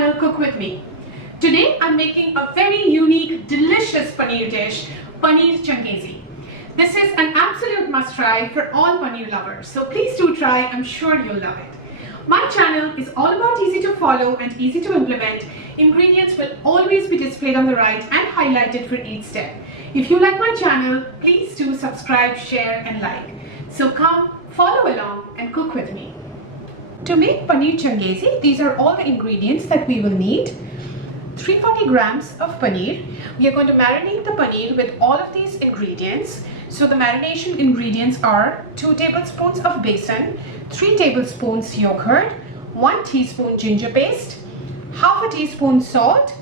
channel Cook With Me. Today I'm making a very unique, delicious paneer dish, Paneer Changezi. This is an absolute must try for all paneer lovers, so please do try, I'm sure you'll love it. My channel is all about easy to follow and easy to implement. Ingredients will always be displayed on the right and highlighted for each step. If you like my channel, please do subscribe, share and like. So come, follow along and cook with me. To make Paneer Changezi, these are all the ingredients that we will need. 340 grams of paneer. We are going to marinate the paneer with all of these ingredients. So the marination ingredients are 2 tablespoons of besan, 3 tablespoons yogurt, 1 teaspoon ginger paste, half a teaspoon salt,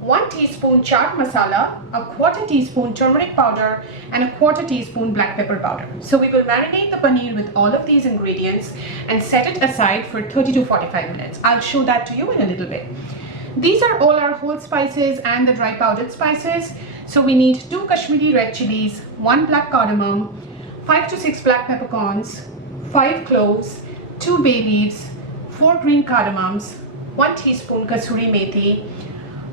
1 teaspoon chaat masala, a quarter teaspoon turmeric powder and a quarter teaspoon black pepper powder. So we will marinate the paneer with all of these ingredients and set it aside for 30 to 45 minutes. I'll show that to you in a little bit. These are all our whole spices and the dry powdered spices. So we need 2 Kashmiri red chilies, 1 black cardamom, 5 to 6 black peppercorns, 5 cloves, 2 bay leaves, 4 green cardamoms, 1 teaspoon kasuri methi,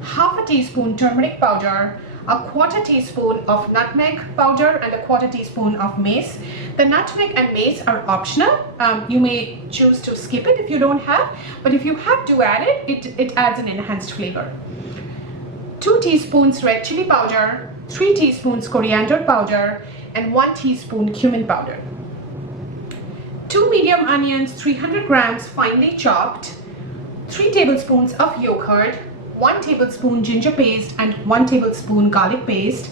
half a teaspoon turmeric powder, a quarter teaspoon of nutmeg powder and a quarter teaspoon of mace. The nutmeg and mace are optional. You may choose to skip it if you don't have, but if you have to add it, it adds an enhanced flavor. 2 teaspoons red chili powder, 3 teaspoons coriander powder and 1 teaspoon cumin powder. 2 medium onions, 300 grams finely chopped, 3 tablespoons of yogurt, 1 tablespoon ginger paste and 1 tablespoon garlic paste,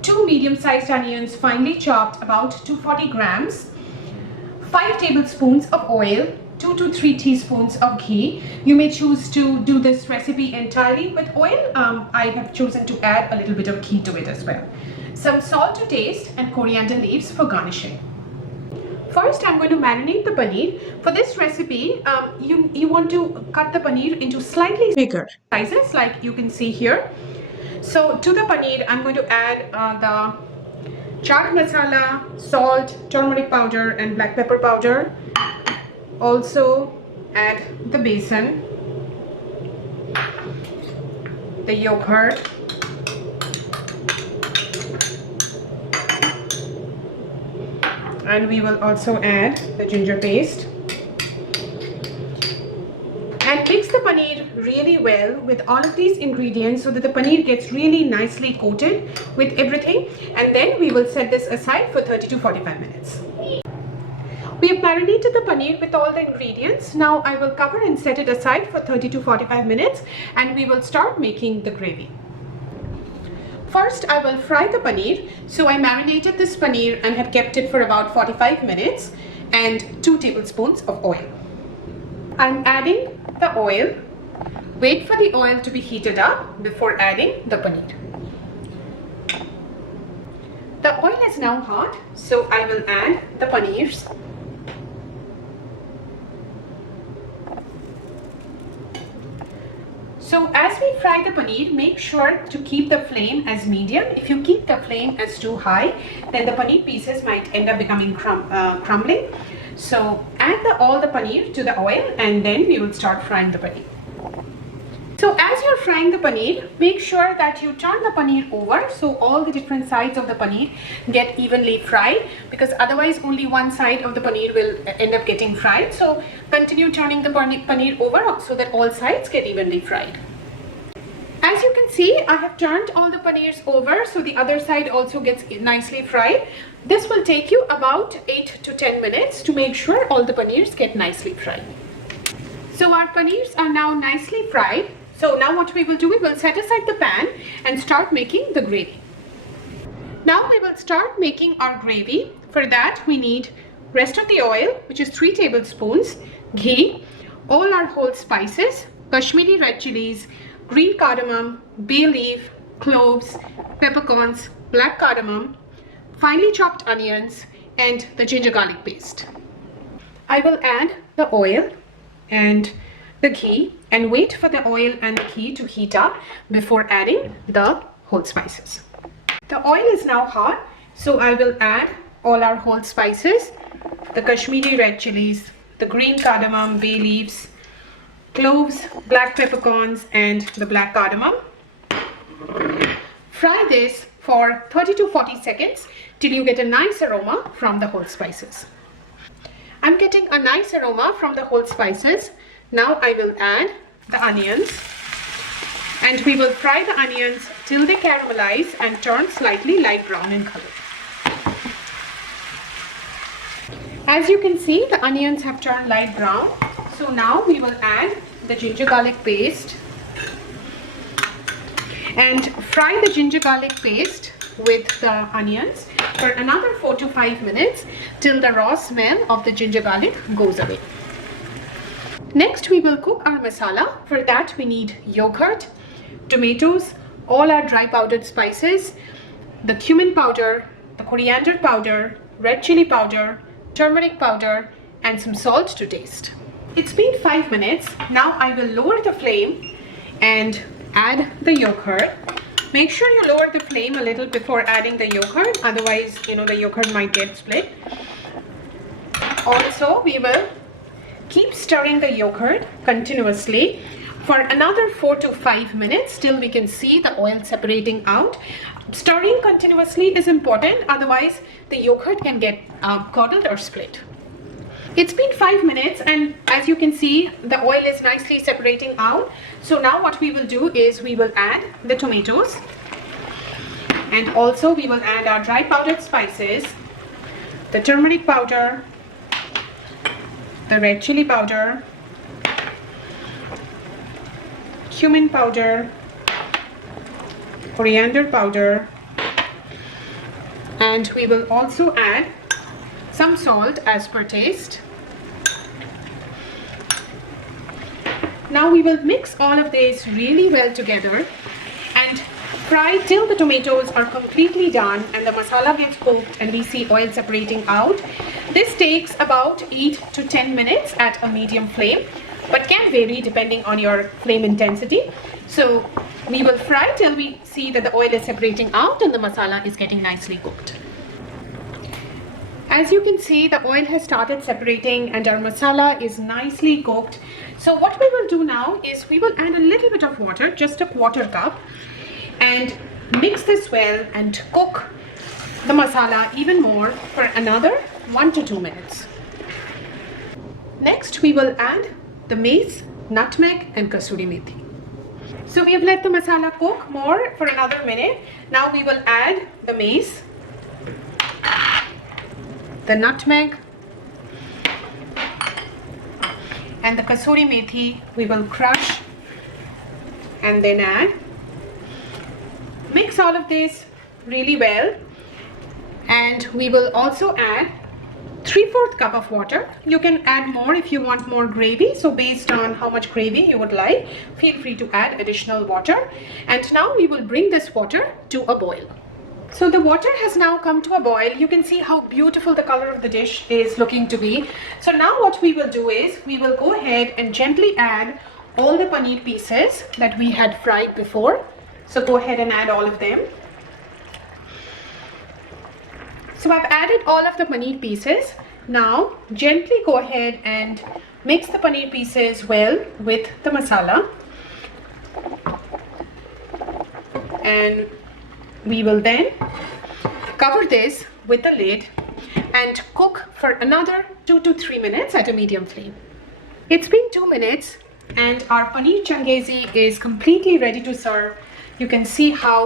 2 medium-sized onions finely chopped about 240 grams, 5 tablespoons of oil, 2 to 3 teaspoons of ghee. You may choose to do this recipe entirely with oil. I have chosen to add a little bit of ghee to it as well. Some salt to taste and coriander leaves for garnishing. First, I'm going to marinate the paneer. For this recipe, you want to cut the paneer into slightly bigger sizes like you can see here. So to the paneer, I'm going to add the chaat masala, salt, turmeric powder and black pepper powder. Also add the besan, the yogurt, and we will also add the ginger paste and mix the paneer really well with all of these ingredients so that the paneer gets really nicely coated with everything, and then we will set this aside for 30 to 45 minutes. We have marinated the paneer with all the ingredients. Now I will cover and set it aside for 30 to 45 minutes and we will start making the gravy. First, I will fry the paneer. So I marinated this paneer and have kept it for about 45 minutes and 2 tablespoons of oil. I'm adding the oil. Wait for the oil to be heated up before adding the paneer. The oil is now hot, so I will add the paneers. So as we fry the paneer, make sure to keep the flame as medium. If you keep the flame as too high, then the paneer pieces might end up becoming crumbling. So add all the paneer to the oil and then we will start frying the paneer. So as you're frying the paneer, make sure that you turn the paneer over so all the different sides of the paneer get evenly fried, because otherwise only one side of the paneer will end up getting fried. So continue turning the paneer over so that all sides get evenly fried. As you can see, I have turned all the paneers over so the other side also gets nicely fried. This will take you about 8 to 10 minutes to make sure all the paneers get nicely fried. So our paneers are now nicely fried. So now what we will do, we will set aside the pan and start making the gravy. Now we will start making our gravy. For that we need rest of the oil, which is 3 tablespoons, ghee, all our whole spices, Kashmiri red chilies, green cardamom, bay leaf, cloves, peppercorns, black cardamom, finely chopped onions and the ginger garlic paste. I will add the oil and the ghee and wait for the oil and the ghee to heat up before adding the whole spices. The oil is now hot, so I will add all our whole spices, the Kashmiri red chilies, the green cardamom, bay leaves, cloves, black peppercorns, and the black cardamom. Fry this for 30 to 40 seconds till you get a nice aroma from the whole spices. I'm getting a nice aroma from the whole spices. Now I will add the onions, and we will fry the onions till they caramelize and turn slightly light brown in color. As you can see, the onions have turned light brown. So now we will add the ginger garlic paste and fry the ginger garlic paste with the onions for another 4 to 5 minutes till the raw smell of the ginger garlic goes away. Next, we will cook our masala. For that, we need yogurt, tomatoes, all our dry powdered spices, the cumin powder, the coriander powder, red chili powder, turmeric powder, and some salt to taste. It's been 5 minutes. Now I will lower the flame and add the yogurt. Make sure you lower the flame a little before adding the yogurt, otherwise the yogurt might get split. Also, we will keep stirring the yogurt continuously for another 4 to 5 minutes till we can see the oil separating out. Stirring continuously is important, otherwise the yogurt can get curdled or split. It's been 5 minutes, and as you can see, the oil is nicely separating out. So now what we will do is we will add the tomatoes, and also we will add our dry powdered spices, the turmeric powder, the red chili powder, cumin powder, coriander powder, and we will also add some salt as per taste. Now we will mix all of this really well together and fry till the tomatoes are completely done and the masala gets cooked and we see oil separating out. This takes about 8 to 10 minutes at a medium flame, but can vary depending on your flame intensity. So we will fry till we see that the oil is separating out and the masala is getting nicely cooked. As you can see, the oil has started separating and our masala is nicely cooked. So what we will do now is we will add a little bit of water, just a quarter cup, and mix this well and cook the masala even more for another 1 to 2 minutes. Next, we will add the mace, nutmeg, and kasuri methi. So we have let the masala cook more for another minute. Now we will add the mace, the nutmeg, and the kasuri methi. We will crush and then add. Mix all of this really well, and we will also add 3/4 cup of water. You can add more if you want more gravy. So based on how much gravy you would like, feel free to add additional water. And now we will bring this water to a boil. So the water has now come to a boil. You can see how beautiful the color of the dish is looking to be. So now what we will do is we will go ahead and gently add all the paneer pieces that we had fried before. So go ahead and add all of them. So I've added all of the paneer pieces. Now gently go ahead and mix the paneer pieces well with the masala. And we will then cover this with the lid and cook for another 2 to 3 minutes at a medium flame. It's been 2 minutes and our Paneer Changezi is completely ready to serve. You can see how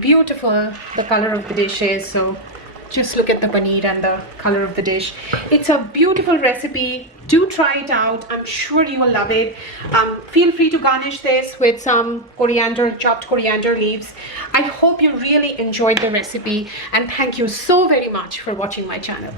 beautiful the color of the dish is. So just look at the paneer and the color of the dish. It's a beautiful recipe. Do try it out. I'm sure you will love it. Feel free to garnish this with some coriander, chopped coriander leaves. I hope you really enjoyed the recipe, and thank you so very much for watching my channel.